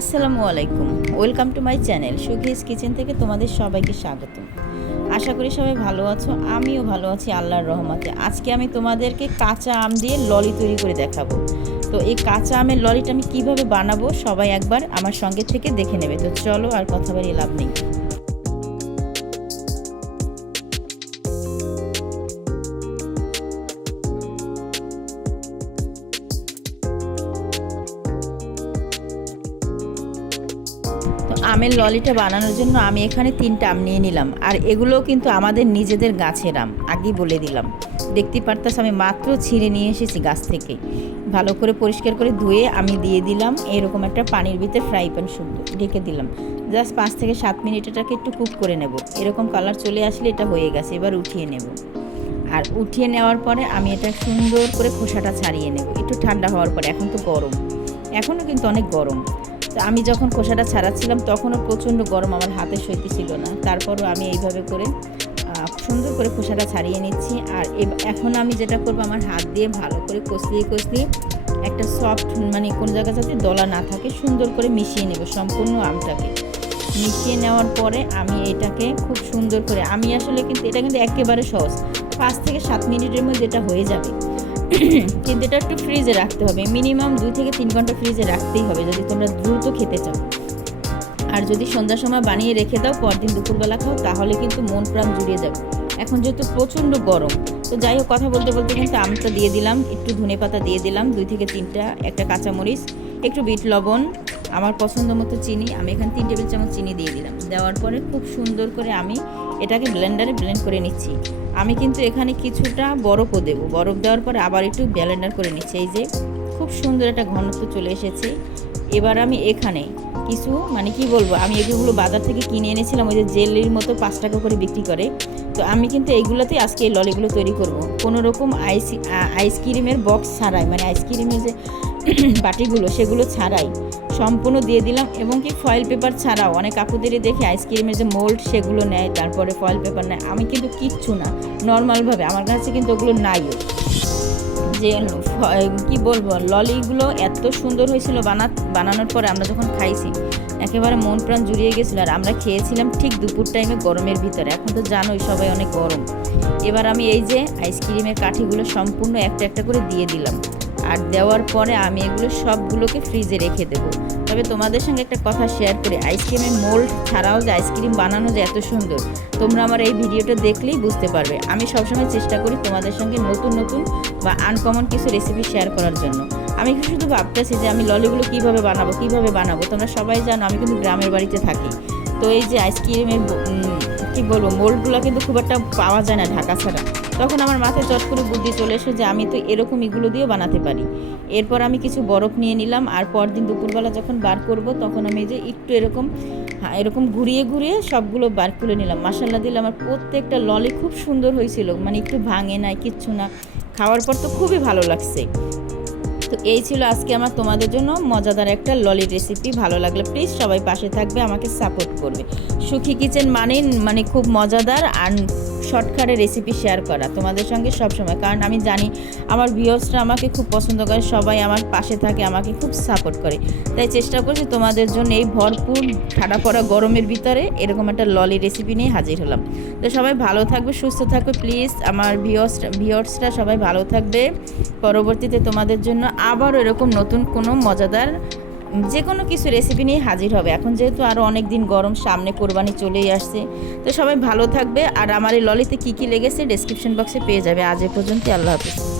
আসসালামু আলাইকুম। Welcome to my channel Sukhi's kitchen থেকে তোমাদের সবাইকে স্বাগত আশা করি সবাই ভালো আছো, আমিও ভালো আছি আল্লাহর রহমতে। আজকে আমি তোমাদেরকে কাঁচা আম দিয়ে ললি তৈরি করে দেখাবো। তো এই কাঁচা আমের ললিটা আমি কীভাবে বানাবো সবাই একবার আমার সঙ্গে থেকে দেখে নেবে। তো চলো আর কথা বাড়িয়ে লাভ নেই। আমের ললিটা বানানোর জন্য আমি এখানে তিনটা আম নিয়ে নিলাম। আর এগুলোও কিন্তু আমাদের নিজেদের গাছের আম, আগেই বলে দিলাম। দেখতে পারতাস আমি মাত্র ছিঁড়ে নিয়ে এসেছি গাছ থেকে। ভালো করে পরিষ্কার করে ধুয়ে আমি দিয়ে দিলাম এরকম একটা পানির ভিতরে ফ্রাই প্যান শুদ্ধ ঢেকে দিলাম। জাস্ট পাঁচ থেকে সাত মিনিট এটাকে একটু কুক করে নেব। এরকম কালার চলে আসলে এটা হয়ে গেছে, এবার উঠিয়ে নেব। আর উঠিয়ে নেওয়ার পরে আমি এটা সুন্দর করে খোসাটা ছাড়িয়ে নেব। একটু ঠান্ডা হওয়ার পরে, এখন তো গরম। এখনও কিন্তু অনেক গরম। তো আমি যখন খোসাটা ছাড়াচ্ছিলাম, তখনও প্রচণ্ড গরম আমার হাতে সইতে ছিল না। তারপরও আমি এইভাবে করে সুন্দর করে খোসাটা ছাড়িয়ে নিচ্ছি। আর এখন আমি যেটা করব, আমার হাত দিয়ে ভালো করে কষলিয়ে কষলিয়ে একটা সফট মানে কোন জায়গা যাতে দলা না থাকে, সুন্দর করে মিশিয়ে নেব সম্পূর্ণ আমটাকে। মিশিয়ে নেওয়ার পরে আমি এটাকে খুব সুন্দর করে, আমি আসলে কিন্তু, এটা কিন্তু একেবারে সহজ। পাঁচ থেকে সাত মিনিটের মধ্যে এটা হয়ে যাবে। কিন্তু এটা একটু ফ্রিজে রাখতে হবে। মিনিমাম দুই থেকে তিন ঘণ্টা ফ্রিজে রাখতেই হবে যদি তোমরা দ্রুত খেতে চাও। আর যদি সন্ধ্যার সময় বানিয়ে রেখে দাও, পরদিন দুপুরবেলা খাও, তাহলে কিন্তু মন প্রাণ জুড়িয়ে যাবে। এখন যেহেতু প্রচণ্ড গরম, তো যাই হোক, কথা বলতে বলতে কিন্তু আমটা দিয়ে দিলাম, একটু ধনে পাতা দিয়ে দিলাম, দুই থেকে তিনটা, একটা কাঁচামরিচ, একটু বিট লবণ আমার পছন্দ মতো চিনি, আমি এখানে তিন টেবিল চামচ চিনি দিয়ে দিলাম। দেওয়ার পরে খুব সুন্দর করে আমি এটাকে ব্লেন্ডারে ব্লেন্ড করে নিচ্ছি। আমি কিন্তু এখানে কিছুটা বরফও দেবো। বরফ দেওয়ার পরে আবার একটু ব্লেন্ডার করে নিচ্ছি। এই যে খুব সুন্দর একটা ঘনত্ব চলে এসেছে। এবার আমি এখানে কিছু মানে কি বলব, আমি এগুলো বাজার থেকে কিনে এনেছিলাম, ওই যে জেলির মতো পাঁচ টাকা করে বিক্রি করে। তো আমি কিন্তু এইগুলোতেই আজকে এই ললিগুলো তৈরি করব। কোনো রকম আইস আইসক্রিমের বক্স ছাড়াই মানে আইসক্রিমের যে বাটিগুলো, সেগুলো ছাড়াই। সম্পূর্ণ দিয়ে দিলাম এবং কি ফয়েল পেপার ছাড়াও অনেক আপুদেরই দেখি আইসক্রিমের যে মোল্ড সেগুলো নেয়, তারপরে ফয়েল পেপার নেয়। আমি কিন্তু কিচ্ছু না নর্মালভাবে আমার কাছে কিন্তু ওগুলো নাইও। যে কি বলব ললিগুলো এত সুন্দর হয়েছিল বানা বানানোর পরে আমরা যখন খাইছি, একেবারে মন প্রাণ জুড়িয়ে গেছিল। আর আমরা খেয়েছিলাম ঠিক দুপুর টাইমে গরমের ভিতরে। এখন তো জানোই সবাই অনেক গরম। এবার আমি এই যে আইসক্রিমের কাঠিগুলো সম্পূর্ণ একটা একটা করে দিয়ে দিলাম। আর দেওয়ার পরে আমি এগুলো সবগুলোকে ফ্রিজে রেখে দেবো। তবে তোমাদের সঙ্গে একটা কথা শেয়ার করি আইসক্রিমের মোল্ড ছাড়াও যে আইসক্রিম বানানো যে এত সুন্দর, তোমরা আমার এই ভিডিওটা দেখলেই বুঝতে পারবে। আমি সবসময় চেষ্টা করি তোমাদের সঙ্গে নতুন নতুন বা আনকমন কিছু রেসিপি শেয়ার করার জন্য। আমি কিন্তু শুধু ভাবতেছি যে আমি ললিগুলো কীভাবে বানাবো কীভাবে বানাবো? তোমরা সবাই জানো আমি কিন্তু গ্রামের বাড়িতে থাকি। তো এই যে আইসক্রিমের কি বলব মোল্ডগুলো কিন্তু খুব একটা পাওয়া যায় না ঢাকা ছাড়া। তখন আমার মাথায় চট করে বুদ্ধি চলে এসে যে আমি তো এরকম এগুলো দিয়েও বানাতে পারি। এরপর আমি কিছু বরফ নিয়ে নিলাম, আর পরদিন দুপুরবেলা যখন বার করব তখন আমি যে একটু এরকম হ্যাঁ এরকম ঘুরিয়ে ঘুরিয়ে সবগুলো বার করে নিলাম। মাসাল্লা দিলে আমার প্রত্যেকটা ললি খুব সুন্দর হয়েছিল মানে একটু ভাঙে নাই, কিচ্ছু না। খাওয়ার পর তো খুবই ভালো লাগছে। তো এই ছিল আজকে আমার তোমাদের জন্য মজাদার একটা ললি রেসিপি ভালো লাগলে প্লিজ সবাই পাশে থাকবে, আমাকে সাপোর্ট করবে। সুখী কিচেন মানে মানে খুব মজাদার আর শর্টকাটে রেসিপি শেয়ার করা তোমাদের সঙ্গে সব সময়। কারণ আমি জানি আমার ভিউয়ার্সরা আমাকে খুব পছন্দ করে, সবাই আমার পাশে থাকে, আমাকে খুব সাপোর্ট করে। তাই চেষ্টা করছি তোমাদের জন্য এই ভরপুর ঠাডা পড়া গরমের ভিতরে এরকম একটা ললি রেসিপি নিয়ে হাজির হলাম। তো সবাই ভালো থাকবে, সুস্থ থাকবে প্লিজ আমার ভিউয়ার্স ভিউয়ার্সরা সবাই ভালো থাকবে। পরবর্তীতে তোমাদের জন্য আবার এরকম নতুন কোনো মজাদার যে কোনো কিছু রেসিপি নিয়ে হাজির হবে। এখন যেহেতু আরও অনেক দিন গরম, সামনে কোরবানি চলেই আসছে। তো সবাই ভালো থাকবে। আর আমার এই ললিতে কী কী লেগেছে ডেসক্রিপশন বক্সে পেয়ে যাবে। আজ এ পর্যন্ত আল্লাহ হাফিজ।